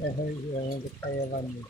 Dahil yung kayawan mo.